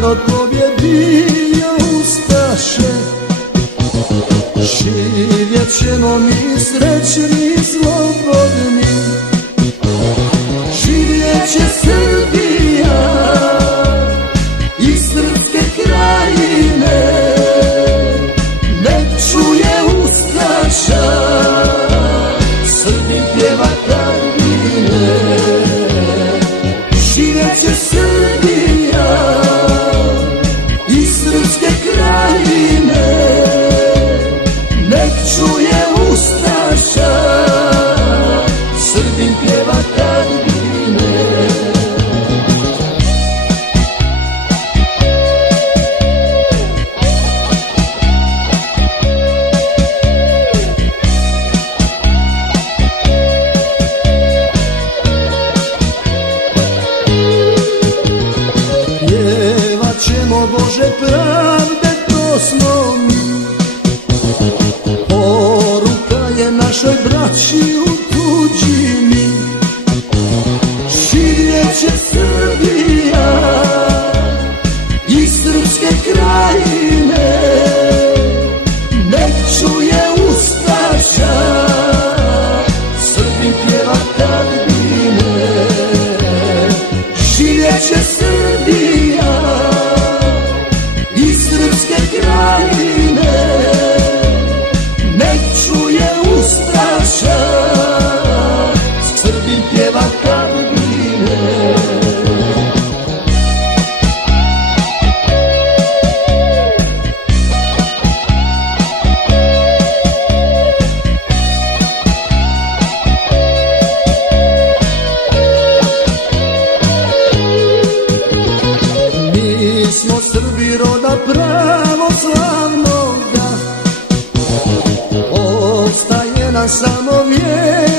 narod pobjedio ustaše. Živjet ćemo mi srećni i slobodni, živjet će Srbija i srpske krajine. Nek čuje ustaša, Srbin pjeva Karbine. Živjet će Srbija i srpske krajine. Nek čuje ustaša, Srbin pjeva Karbine. Pjevat ćemo Bože pravde, to smo mi. Poruka je našoj braći u tuđini. Živjet će Srbija i srpske krajine. Nek čuje ustaša, Srbin pjeva Karbine. Živjet će Srbija i srpske krajine. Nek čuje ustaša, Srbin pjeva Karbine. Mi smo Srbi roda pravoslavnoga, ostaje nam samo vjera.